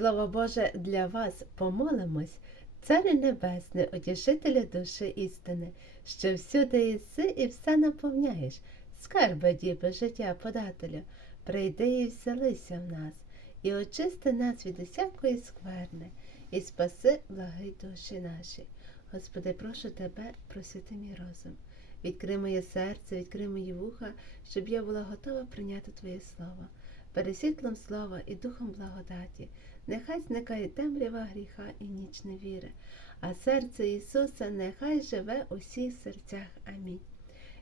Слово Боже для вас помолимось, Царю Небесний, утішителю душі істини, що всюди єси і все наповняєш, скарби діби життя подателю, прийди і вселися в нас, і очисти нас від усякої скверни, і спаси благи душі наші. Господи, прошу тебе, просити мій розум. Відкрий моє серце, відкрий мої вуха, щоб я була готова прийняти Твоє Слово, пересвітлом слова і духом благодаті. Нехай зникає темрява гріха і ніч невіри, а серце Ісуса нехай живе у всіх серцях. Амінь.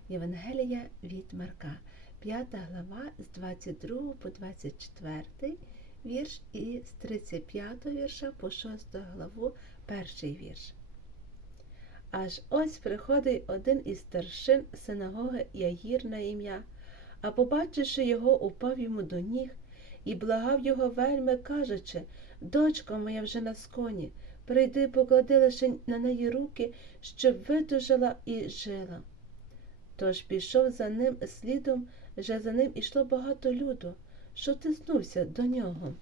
Євангелія від Марка, 5 глава з 22 по 24 вірш і з 35 вірша по 6 главу перший вірш. Аж ось приходить один із старшин синагоги Ягір на ім'я, а побачивши його, упав йому до ніг і благав його вельми, кажучи Дочка моя вже на сконі, прийди, поклади лише на неї руки, щоб видужала і жила. Тож пішов за ним слідом, вже за ним ішло багато люду, що тиснувся до нього.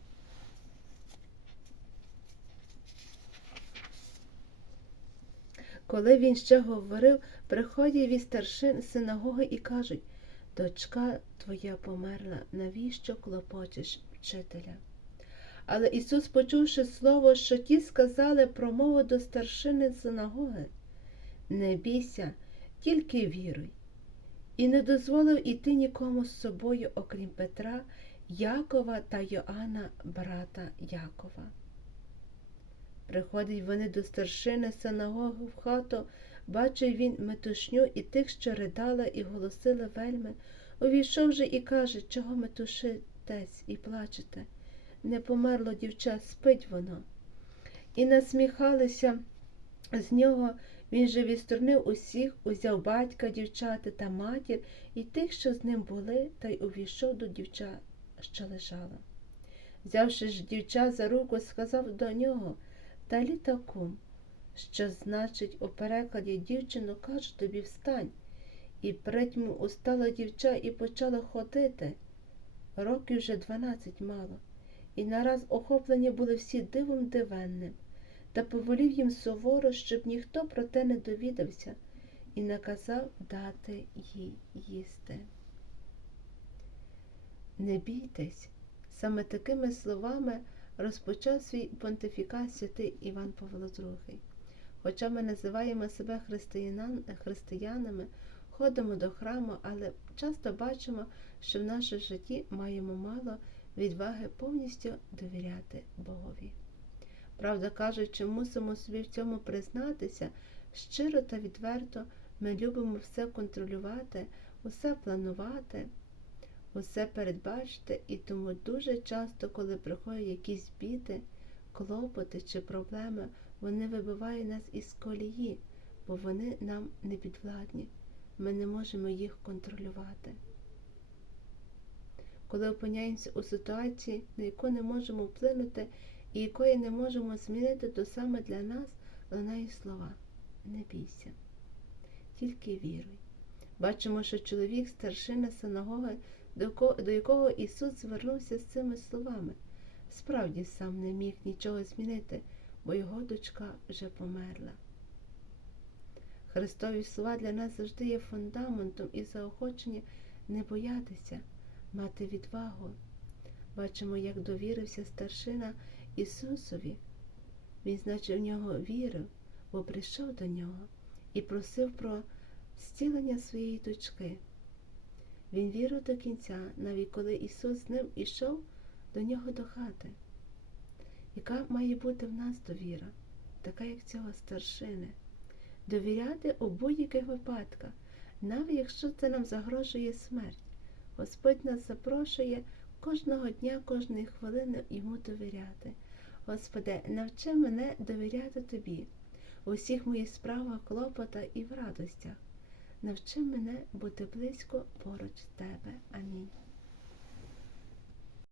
Коли він ще говорив, приходять від старшин синагоги і кажуть Дочка твоя померла, навіщо клопочеш вчителя? Але Ісус, почувши слово, що ті сказали промову до старшини синагоги, не бійся, тільки віруй, і не дозволив іти нікому з собою, окрім Петра, Якова та Йоанна, брата Якова. Приходять вони до старшини синагоги в хату, бачить він метушню і тих, що ридали і голосили вельми, увійшов же і каже, чого метушитесь і плачете. Не померло дівча, спить воно. І насміхалися з нього, він же відсторонив усіх, узяв батька дівчати та матір і тих, що з ним були, та й увійшов до дівча, що лежала. Взявши ж дівча за руку, сказав до нього та літакум, що значить у перекладі дівчину кажу тобі встань. І притьму устала дівча і почала ходити. Років вже дванадцять мало, і нараз охоплені були всі дивом дивенним, та повелів їм суворо, щоб ніхто про те не довідався, і наказав дати їй їсти. Не бійтесь, саме такими словами розпочав свій понтифікат святий Іван Павло II. Хоча ми називаємо себе християнами, ходимо до храму, але часто бачимо, що в нашому житті маємо мало відваги повністю довіряти Богові. Правда кажучи, мусимо собі в цьому признатися, щиро та відверто ми любимо все контролювати, усе планувати усе передбачити, і тому дуже часто, коли приходять якісь біди, клопоти чи проблеми, вони вибивають нас із колії, бо вони нам не підвладні. Ми не можемо їх контролювати. Коли опиняємося у ситуації, на яку не можемо вплинути і якої не можемо змінити, то саме для нас лунають слова не бійся, тільки віруй. Бачимо, що чоловік, старшина синагоги, до якого Ісус звернувся з цими словами. Справді сам не міг нічого змінити, бо його дочка вже померла. Христові слова для нас завжди є фундаментом і заохочення не боятися, мати відвагу. Бачимо, як довірився старшина Ісусові. Він, значить, в нього вірив, бо прийшов до нього і просив про зцілення своєї дочки. Він вірив до кінця, навіть коли Ісус з ним ішов до нього до хати. Яка має бути в нас довіра, така як цього старшини, довіряти у будь-яких випадках, навіть якщо це нам загрожує смерть. Господь нас запрошує кожного дня, кожної хвилини йому довіряти. Господи, навчи мене довіряти Тобі у всіх моїх справах, клопота і в радостях. Навчи мене бути близько поруч тебе. Амінь.